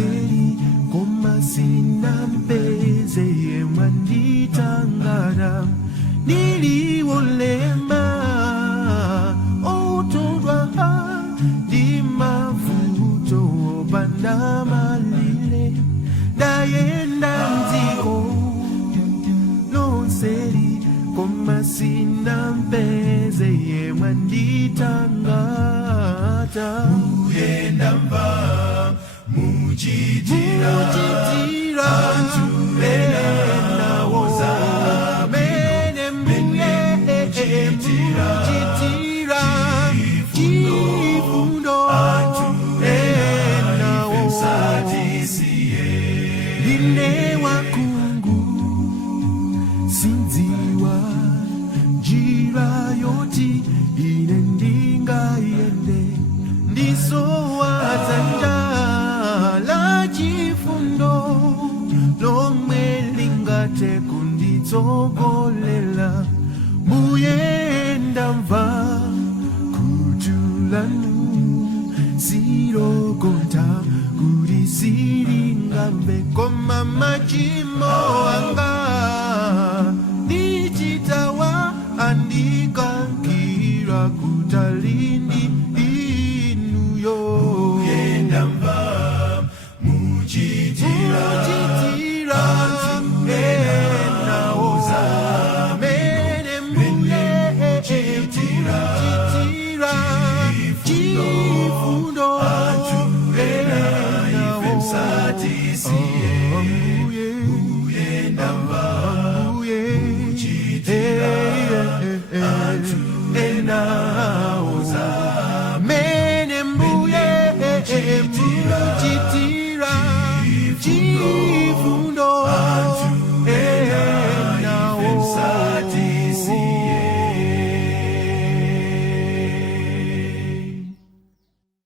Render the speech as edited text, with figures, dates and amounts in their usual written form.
seri koma sinampeze mwanditangara niliwolema otodwa di mavuto bandamalile dayenda nziko seri koma sinampeze mwanditangata uyenda mva mujitira antu enawoza mene mujitira chifundo antu enawoza line wakungu sinziwa njira yoti ine ndingayende ndisowatsanda la chifundo lomwe lingate kunditsogolela muyenda mva kutulanu sirokonta kuti silingamve koma machimo anga nichitawa andikankira kutalindi inuyo uyenda mva mujitira enawoza mene mujitira chifundo antu enawoza uyenda mva mujitira antu enawoza